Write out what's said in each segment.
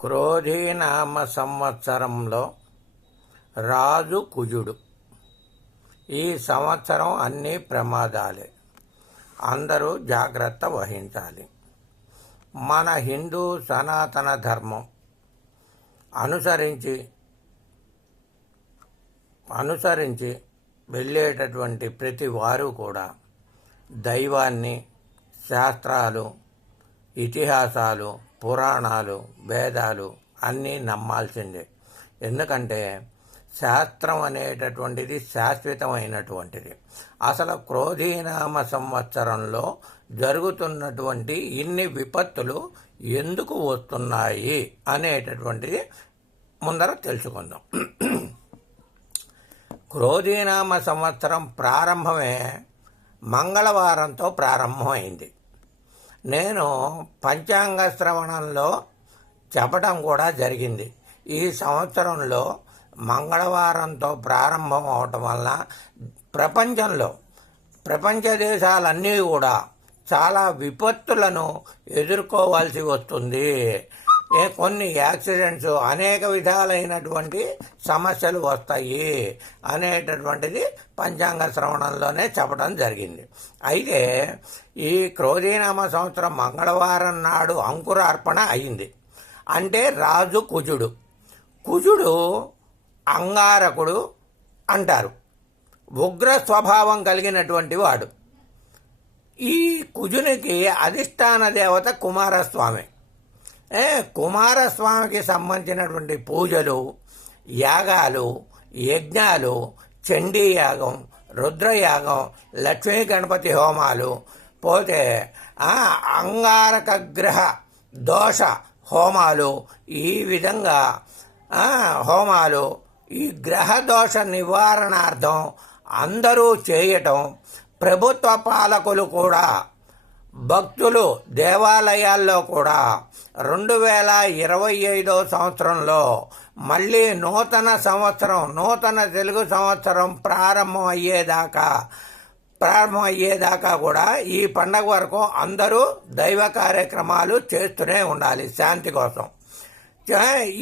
క్రోధీనామ సంవత్సరంలో రాజు కుజుడు. ఈ సంవత్సరం అన్ని ప్రమాదాలే, అందరూ జాగ్రత్త వహించాలి. మన హిందూ సనాతన ధర్మం అనుసరించి వెళ్ళేటటువంటి ప్రతి వారు కూడా దైవాన్ని, శాస్త్రాలు, ఇతిహాసాలు, పురాణాలు, వేదాలు అన్నీ నమ్మాల్సిందే. ఎందుకంటే శాస్త్రం అనేటటువంటిది శాశ్వతమైనటువంటిది. అసలు క్రోధీనామ సంవత్సరంలో జరుగుతున్నటువంటి ఇన్ని విపత్తులు ఎందుకు వస్తున్నాయి అనేటటువంటిది ముందర తెలుసుకుందాం. క్రోధీనామ సంవత్సరం ప్రారంభమే మంగళవారంతో ప్రారంభమైంది. నేను పంచాంగ శ్రవణంలో చెప్పడం కూడా జరిగింది. ఈ సంవత్సరంలో మంగళవారంతో ప్రారంభం అవటం వల్ల ప్రపంచ దేశాలన్నీ కూడా చాలా విపత్తులను ఎదుర్కోవాల్సి వస్తుంది. కొన్ని యాక్సిడెంట్స్, అనేక విధాలైనటువంటి సమస్యలు వస్తాయి అనేటటువంటిది పంచాంగ శ్రవణంలోనే చెప్పడం జరిగింది. అయితే ఈ క్రోధీనామ సంవత్సరం మంగళవారం నాడు అంకురార్పణ అయింది. అంటే రాజు కుజుడు అంగారకుడు అంటారు. ఉగ్ర స్వభావం కలిగినటువంటి వాడు. ఈ కుజునికి అధిష్టాన దేవత కుమారస్వామి. కుమారస్వామికి సంబంధించినటువంటి పూజలు, యాగాలు, యజ్ఞాలు, చండీయాగం, రుద్రయాగం, లక్ష్మీ గణపతి హోమాలు, పోతే అంగారక గ్రహ దోష హోమాలు, ఈ విధంగా హోమాలు, ఈ గ్రహ దోష నివారణార్థం అందరూ చేయటం, ప్రభుత్వ పాలకులు కూడా, భక్తులు దేవాలయాల్లో కూడా 2025 సంవత్సరంలో మళ్ళీ నూతన తెలుగు సంవత్సరం ప్రారంభమయ్యేదాకా కూడా ఈ పండగ వరకు అందరూ దైవ కార్యక్రమాలు చేస్తూనే ఉండాలి. శాంతి కోసం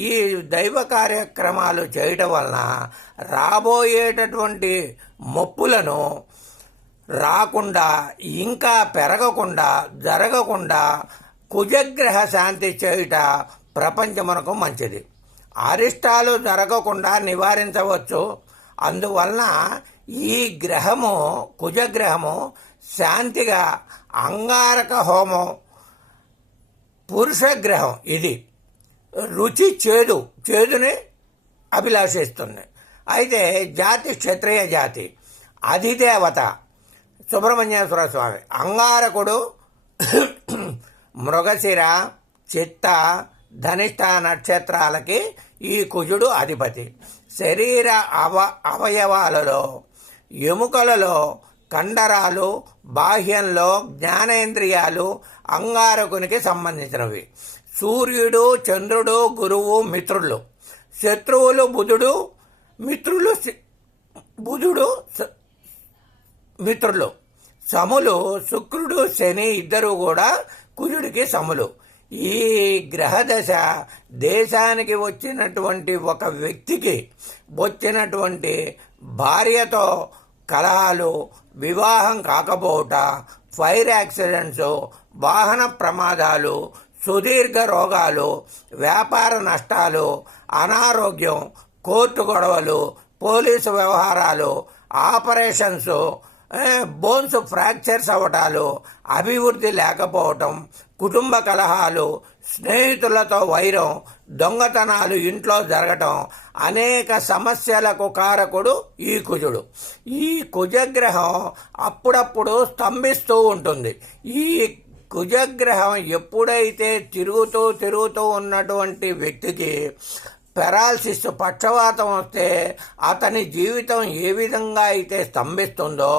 ఈ దైవ కార్యక్రమాలు చేయటం వలన రాబోయేటటువంటి మొప్పులను రాకుండా, ఇంకా పెరగకుండా, జరగకుండా కుజగ్రహ శాంతి చేయుట ప్రపంచమునకు మంచిది. అరిష్టాలు జరగకుండా నివారించవచ్చు. అందువలన ఈ గ్రహము, కుజగ్రహము శాంతిగా అంగారక హోమం, పురుష గ్రహం. ఇది రుచి చేదుని అభిలాషిస్తుంది. అయితే జాతి క్షత్రియ జాతి, అధిదేవత సుబ్రహ్మణ్యేశ్వర స్వామి. అంగారకుడు మృగశిర, చిత్త, ధనిష్ట నక్షత్రాలకి ఈ కుజుడు అధిపతి. శరీర అవయవాలలో, ఎముకలలో, కండరాలు, బాహ్యంలో జ్ఞానేంద్రియాలు అంగారకునికి సంబంధించినవి. సూర్యుడు, చంద్రుడు, గురువు మిత్రులు. శత్రువులు మిత్రులు. సములు శుక్రుడు, శని ఇద్దరు కూడా కుజుడికి సములు. ఈ గ్రహదశ దేశానికి వచ్చినటువంటి ఒక వ్యక్తికి వచ్చినటువంటి భార్యతో కలహాలు, వివాహం కాకపోవట, ఫైర్ యాక్సిడెంట్స్, వాహన ప్రమాదాలు, సుదీర్ఘ రోగాలు, వ్యాపార నష్టాలు, అనారోగ్యం, కోర్టు గొడవలు, పోలీసు వ్యవహారాలు, ఆపరేషన్స్, బోన్స్ ఫ్రాక్చర్స్ అవ్వటాలు, అభివృద్ధి లేకపోవటం, కుటుంబ కలహాలు, స్నేహితులతో వైరం, దొంగతనాలు ఇంట్లో జరగటం, అనేక సమస్యలకు కారకుడు ఈ కుజుడు. ఈ కుజగ్రహం అప్పుడప్పుడు స్తంభిస్తూ ఉంటుంది. ఈ కుజగ్రహం ఎప్పుడైతే తిరుగుతూ ఉన్నటువంటి వ్యక్తికి పెరాలసిస్, పక్షవాతం వస్తే అతని జీవితం ఏ విధంగా అయితే స్తంభిస్తుందో,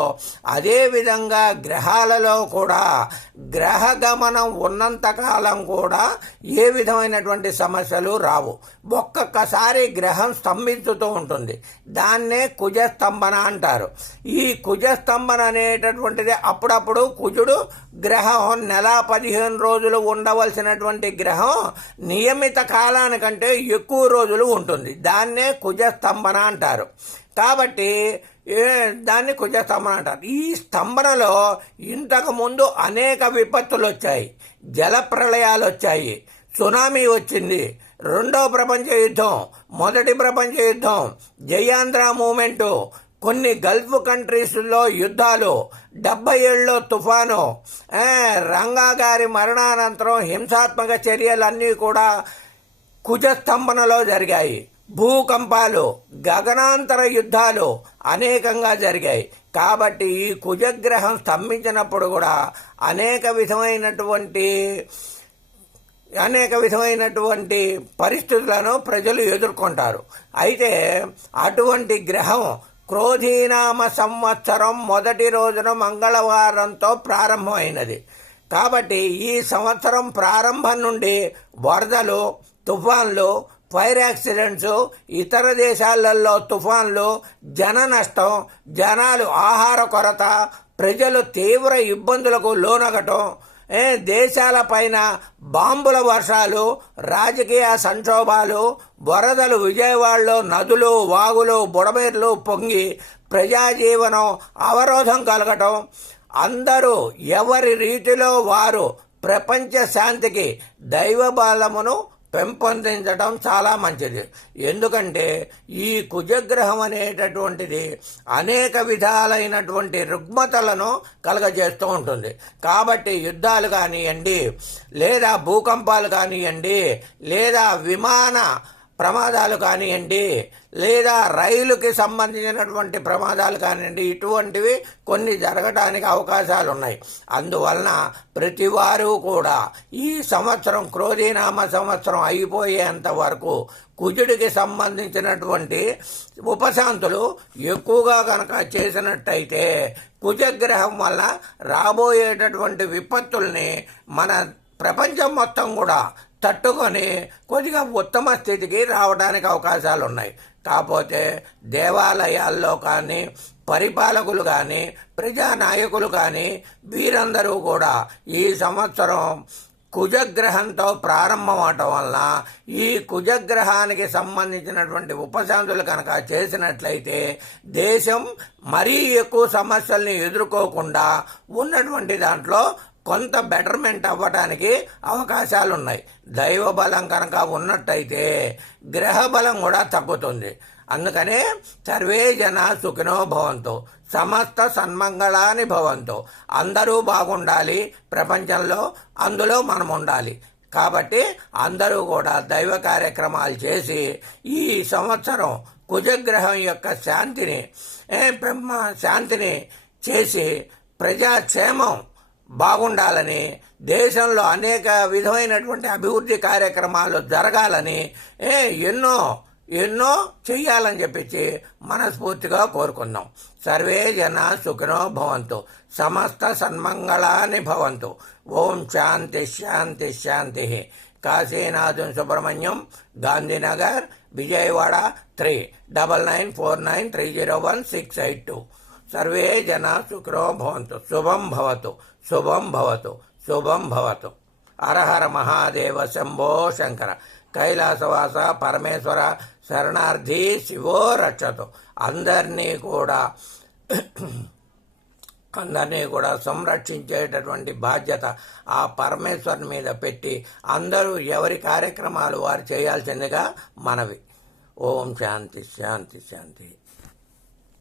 అదేవిధంగా గ్రహాలలో కూడా గ్రహ గమనం ఉన్నంతకాలం కూడా ఏ విధమైనటువంటి సమస్యలు రావు. ఒక్కొక్కసారి గ్రహం స్తంభించుతూ ఉంటుంది. దాన్నే కుజస్తంభన అంటారు. ఈ కుజస్తంభన అనేటటువంటిది అప్పుడప్పుడు కుజుడు గ్రహం నెల 15 రోజులు ఉండవలసినటువంటి గ్రహం నియమిత కాలానికంటే ఎక్కువ రోజులు ఉంటుంది. దాన్నే కుజస్తంభన అంటారు. కాబట్టి దాన్ని కుజస్తంభన అంటారు. ఈ స్తంభనలో ఇంతకు ముందు అనేక విపత్తులు వచ్చాయి. జల ప్రళయాలు వచ్చాయి, సునామీ వచ్చింది, రెండవ ప్రపంచ యుద్ధం, మొదటి ప్రపంచ యుద్ధం, జయాంధ్ర మూమెంటు, కొన్ని గల్ఫ్ కంట్రీస్లో యుద్ధాలు, 70 ఏళ్ళలో తుఫాను, రంగా గారి మరణానంతరం హింసాత్మక చర్యలన్నీ కూడా కుజస్తంభనలో జరిగాయి. భూకంపాలు, గగనాంతర యుద్ధాలు అనేకంగా జరిగాయి. కాబట్టి ఈ కుజగ్రహం స్తంభించినప్పుడు కూడా అనేక విధమైనటువంటి పరిస్థితులను ప్రజలు ఎదుర్కొంటారు. అయితే అటువంటి గ్రహం క్రోధీనామ సంవత్సరం మొదటి రోజున మంగళవారంతో ప్రారంభమైనది. కాబట్టి ఈ సంవత్సరం ప్రారంభం నుండి వరదలు, తుఫాన్లు, ఫైర్ యాక్సిడెంట్స్, ఇతర దేశాలలో తుఫాన్లు, జన నష్టం, జనాలు ఆహార కొరత, ప్రజలు తీవ్ర ఇబ్బందులకు లోనగటం, దేశాలపైన బాంబుల వర్షాలు, రాజకీయ సంక్షోభాలు, వరదలు, విజయవాడలో నదులు, వాగులు, బుడమేర్లు పొంగి ప్రజాజీవనం అవరోధం కలగటం, అందరూ ఎవరి రీతిలో వారు ప్రపంచ శాంతికి దైవ బలమును పెంపొందించడం చాలా మంచిది. ఎందుకంటే ఈ కుజగ్రహం అనేటటువంటిది అనేక విధాలైనటువంటి రుగ్మతలను కలగజేస్తూ ఉంటుంది. కాబట్టి యుద్ధాలు కానివ్వండి, లేదా భూకంపాలు కానివ్వండి, లేదా విమాన ప్రమాదాలు కానివ్వండి, లేదా రైలుకి సంబంధించినటువంటి ప్రమాదాలు కానివ్వండి, ఇటువంటివి కొన్ని జరగడానికి అవకాశాలు ఉన్నాయి. అందువలన ప్రతి వారు కూడా ఈ సంవత్సరం క్రోధీనామ సంవత్సరం అయిపోయేంత వరకు కుజుడికి సంబంధించినటువంటి ఉపశాంతులు ఎక్కువగా కనుక చేసినట్టయితే కుజగ్రహం వల్ల రాబోయేటటువంటి విపత్తుల్ని మన ప్రపంచం మొత్తం కూడా తట్టుకొని కొద్దిగా ఉత్తమ స్థితికి రావడానికి అవకాశాలు ఉన్నాయి. కాకపోతే దేవాలయాల్లో కానీ, పరిపాలకులు కానీ, ప్రజానాయకులు కానీ వీరందరూ కూడా ఈ సంవత్సరం కుజగ్రహంతో ప్రారంభం అవటం వలన ఈ కుజగ్రహానికి సంబంధించినటువంటి ఉపశాంతులు కనుక చేసినట్లయితే దేశం మరీ ఎక్కువ సమస్యల్ని ఎదుర్కోకుండా ఉన్నటువంటి దాంట్లో కొంత బెటర్మెంట్ అవ్వటానికి అవకాశాలు ఉన్నాయి. దైవ బలం కనుక ఉన్నట్టయితే గ్రహ బలం కూడా తగ్గుతుంది. అందుకనే సర్వే జన సుఖినో భవంతు, సమస్త సన్మంగళాని భవంతు. అందరూ బాగుండాలి ప్రపంచంలో, అందులో మనం ఉండాలి. కాబట్టి అందరూ కూడా దైవ కార్యక్రమాలు చేసి ఈ సంవత్సరం కుజగ్రహం యొక్క శాంతిని చేసి ప్రజాక్షేమం బాగుండాలని, దేశంలో అనేక విధమైనటువంటి అభివృద్ధి కార్యక్రమాలు జరగాలని, ఎన్నో చెయ్యాలని చెప్పి మనస్ఫూర్తిగా కోరుకుందాం. సర్వే జన సుఖినో భవంతు, సమస్త సన్మంగళాని భవంతు. ఓం శాంతి శాంతి శాంతి. కాశీనాథం సుబ్రహ్మణ్యం, గాంధీనగర్, విజయవాడ 3994930168. సర్వే జన సుఖినో భవంతు. శుభం భవతు, శుభం భవతు, శుభం భవతు. హరహర మహాదేవ శంభో శంకర. కైలాసవాస పరమేశ్వర శరణార్థి శివో రక్షతు. అందరినీ కూడా సంరక్షించేటటువంటి బాధ్యత ఆ పరమేశ్వరుని మీద పెట్టి అందరూ ఎవరి కార్యక్రమాలు వారు చేయాల్సిందిగా మనవి. ఓం శాంతి శాంతి శాంతి.